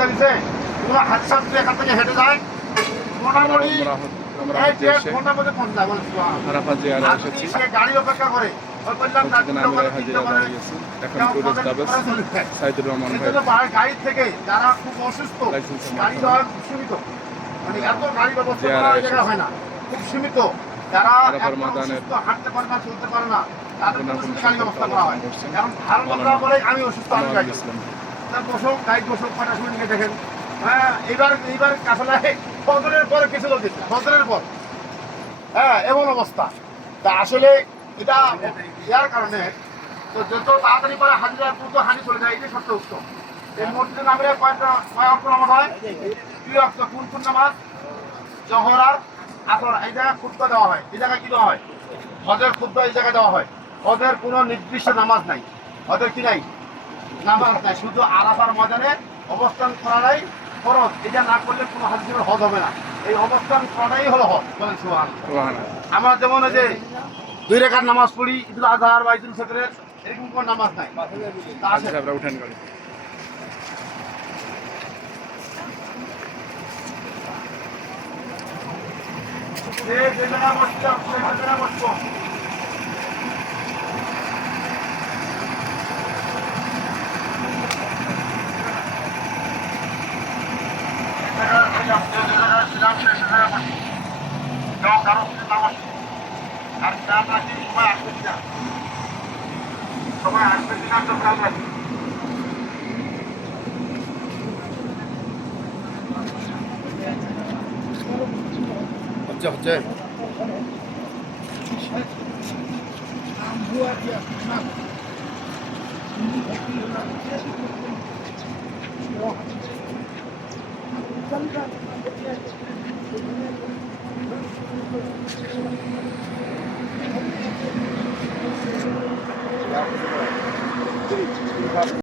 বলতে দিছে কোনো হাদসা যদি এখান থেকে হেঁটে যায় মোটামুটি এক দেড় ঘন্টার মধ্যে পৌঁছে যায় বলে আরাফাত জিয়ারা এসেছি। সে গাড়ি অপেক্ষা করে ওই বললাম আমিরা হাজিরা দাঁড়িয়েছি। এখন টুরিস্ট ট্রাভেলস সাইদুর রহমান ভাই গাড়ি থেকে যারা খুব অসুস্থ গাড়ি দেওয়া খুব সীমিত, মানে এত গাড়ি ব্যবস্থা করা জায়গা হয় না, খুব সীমিত। যারা অসুস্থ হাঁটতে পারে না চলতে পারে না তাদের জন্য গাড়ি ব্যবস্থা করা হয়। কারণ ধারণা করা বলে আমি অসুস্থ আমি গাড়ি বসো গাড়ি বসো কটার সময় নিয়ে দেখেন। হ্যাঁ এইবার আসলে ফজরের পরে কিছু লোক দিচ্ছে ফজরের পর, হ্যাঁ এমন অবস্থা। তা আসলে এটা ইয়ার কারণে তো যত তাড়াতাড়ি পারে হাজিরা দ্রুত হানি চলে যায়, এটাই সবচেয়ে উত্তম। এই মসজিদে নামলে কয় অক্ট নামাজ হয়? 2 অক্ট। কোন নামাজ? জোহর আর আসর। এই জায়গায় খুতবা দেওয়া হয়। এই জায়গায় কি দেওয়া হয়? হজের খুতবা এই জায়গায় দেওয়া হয়। হজের কোনো নির্দিষ্ট নামাজ নাই, হজের কি নাই নামাজ নাই, শুধু আরাফার ময়দানে অবস্থান করাটাই ফরজ। এটা না করলে কোনো হাজির হজ হবে না। এই অবস্থান করাটাই হলো হজ। বলেন সুবহানাল্লাহ। আমরা যেমন ওই যে 2 রাকাত নামাজ পড়ি ঈদুল আজহা বা ঈদুল ফিতরের, এরকম কোনো নামাজ নাই। আমরা উঠান করি। যে জায়গা বসছিলাম সেই জায়গা বসবো। সবাই আসবে কিনা তো কাল রাখি। হচ্ছে হচ্ছে